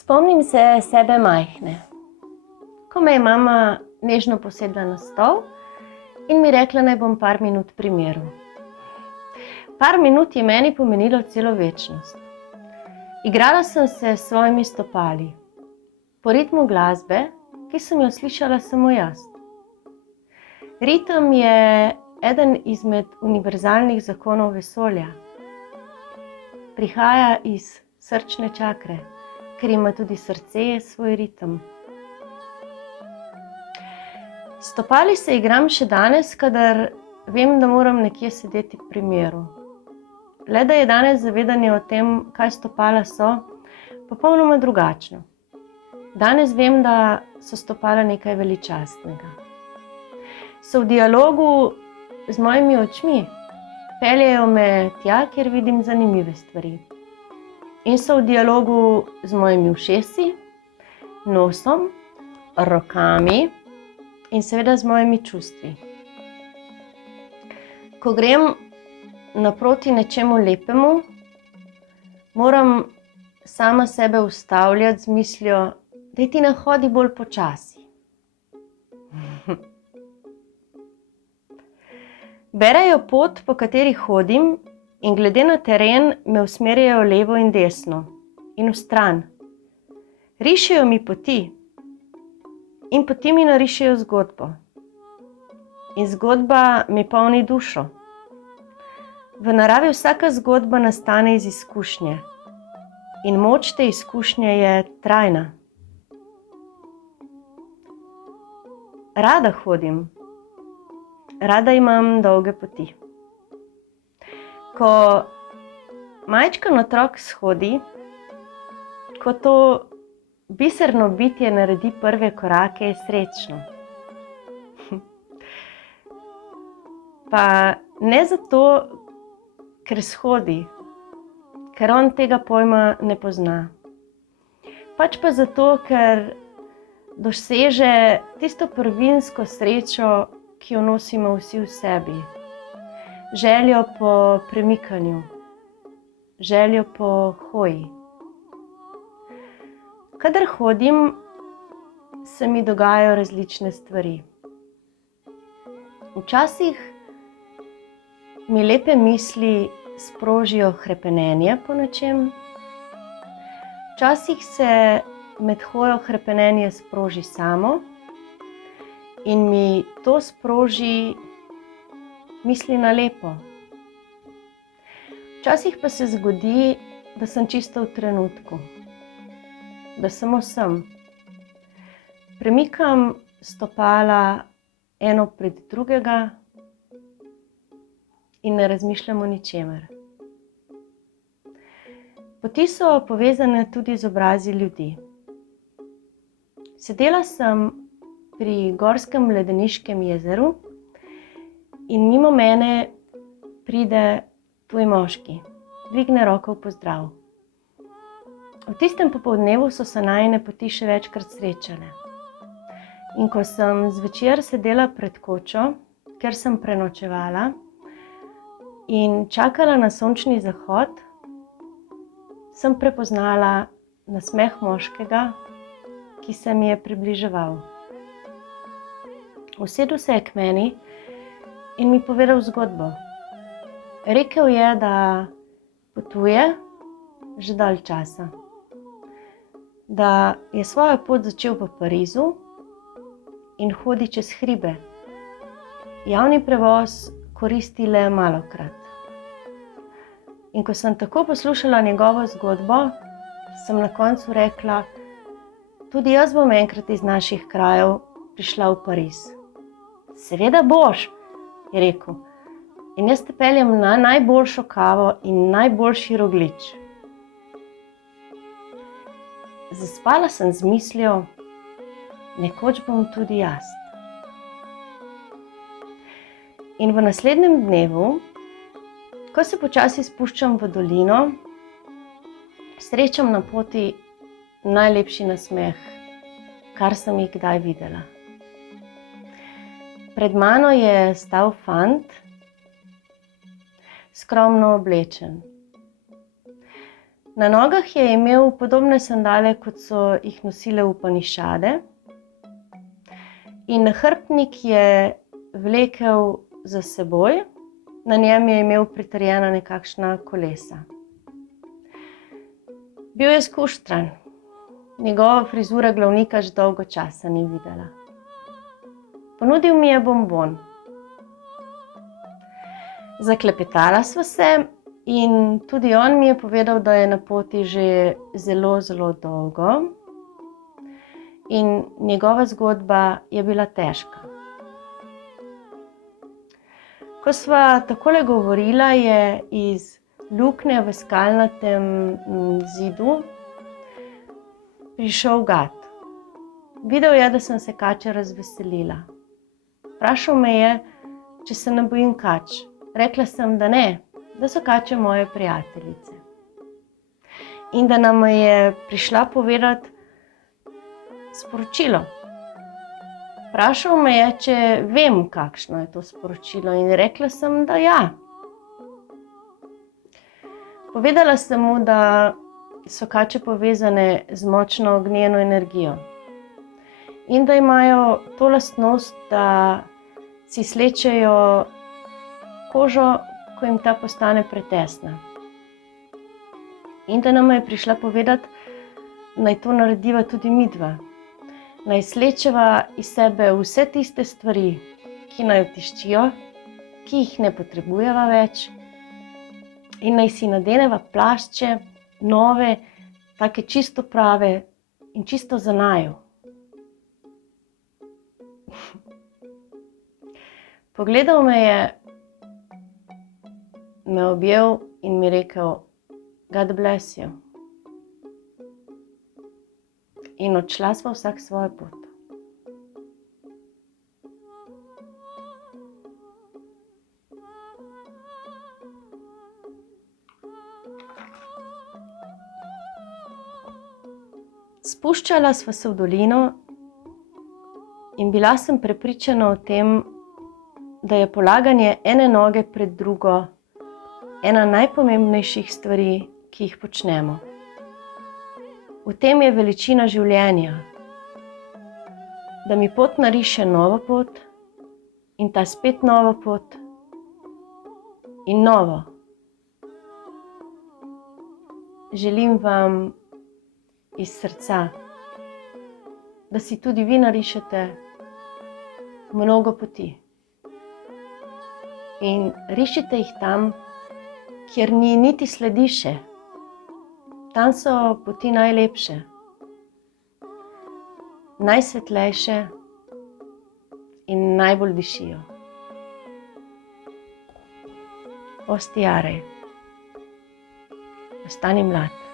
Spomnim se sebe majhne, ko me je mama nežno posedla na stol in mi rekla, naj bom par minut pri miru. Par minut je meni pomenilo celo večnost. Igrala sem se s svojimi stopali, po ritmu glasbe, ki sem jo slišala samo jaz. Ritem je eden izmed univerzalnih zakonov vesolja. Prihaja iz srčne čakre, ker ima tudi srce svoj ritem. S stopali se igram še danes, kadar vem, da moram nekje sedeti pri miru. Le da je danes zavedanje o tem, kaj stopala so, popolnoma drugačno. Danes vem, da so stopala nekaj veličastnega. So v dialogu z mojimi očmi, peljejo me tja, kjer vidim zanimive stvari. In so v dialogu z mojimi ušesi, nosom, rokami in seveda z mojimi čustvi. Ko grem naproti nečemu lepemu, moram sama sebe ustavljati z mislijo, da ti ne hodi bolj počasi. Berejo pot, po kateri hodim, in glede na teren me usmerjajo levo in desno in vstran. Rišejo mi poti in poti mi narišejo zgodbo. In zgodba mi polni dušo. V naravi vsaka zgodba nastane iz izkušnje in moč te izkušnje je trajna. Rada hodim, rada imam dolge poti. Ko majčken otrok shodi, ko to biserno bitje naredi prve korake, je srečno. Pa ne zato, ker shodi, ker on tega pojma ne pozna. Pač pa zato, ker doseže tisto prvinsko srečo, ki jo nosimo vsi v sebi. Željo po premikanju, željo po hoji. Kadar hodim, se mi dogajajo različne stvari. Včasih mi lepe misli sprožijo hrepenenje po nečem, včasih se med hojo hrepenenje sproži samo in mi to sproži misli na lepo. Včasih pa se zgodi, da sem čisto v trenutku, da samo sem. Premikam stopala eno pred drugega in ne razmišljam o ničemer. Poti so povezane tudi z obrazi ljudi. Sedela sem pri gorskem ledeniškem jezeru in mimo mene pride tuj moški, dvigne roko v pozdrav. V tistem popoldnevu so se najine poti še večkrat srečale. In ko sem zvečer sedela pred kočo, ker sem prenočevala in čakala na sončni zahod, sem prepoznala nasmeh moškega, ki se mi je približeval. Usedel se je k meni in mi povedal zgodbo. Rekel je, da potuje že dalj časa, da je svojo pot začel v Parizu in hodi čez hribe. Javni prevoz koristi le malokrat. In ko sem tako poslušala njegovo zgodbo, sem na koncu rekla, tudi jaz bom enkrat iz naših krajev prišla v Pariz. Seveda boš, je rekel. In jaz te peljem na najboljšo kavo in najboljši rogljič. Zaspala sem z mislijo, nekoč bom tudi jaz. In v naslednjem dnevu, ko se počasi spuščam v dolino, srečam na poti najlepši nasmeh, kar sem jih kdaj videla. Pred mano je stal fant, skromno oblečen. Na nogah je imel podobne sandale, kot so jih nosile Upanišade, in nahrbtnik je vlekel za seboj, na njem je imel pritrjena nekakšna kolesa. Bil je skuštran, njegova frizura glavnika že dolgo časa ni videla. Ponudil mi je bonbon. Zaklepetala sva se in tudi on mi je povedal, da je na poti že zelo, zelo dolgo in njegova zgodba je bila težka. Ko sva takole govorila, je iz luknje v skalnatem zidu prišel gad. Videl je, da sem se kače razveselila. Vprašal me je, če se ne bojim kač. Rekla sem, da ne, da so kače moje prijateljice. In da nama je prišla povedati sporočilo. Vprašal me je, če vem, kakšno je to sporočilo, in rekla sem, da ja. Povedala sem mu, da so kače povezane z močno ognjeno energijo in da imajo to lastnost, da si slečejo kožo, ko jim ta postane pretesna. In da nama je prišla povedati, naj to narediva tudi midva. Naj slečeva iz sebe vse tiste stvari, ki naj tiščijo, ki jih ne potrebujeva več, in naj si nadeneva plašče, nove, take čisto prave in čisto za naju. Pogledal me je, me objel in mi rekel, God bless you. In odšla sva vsak svojo pot. Spuščala sva se v dolino in bila sem prepričana o tem, da je polaganje ene noge pred drugo ena najpomembnejših stvari, ki jih počnemo. V tem je veličina življenja, da mi pot nariše novo pot in ta spet novo pot in novo. Želim vam iz srca, da si tudi vi narišete mnogo poti. In rišite jih tam, kjer ni niti sledi še. Tam so poti najlepše, najsvetlejše in najbolj dišijo. Osti Jarej, ostani mlad.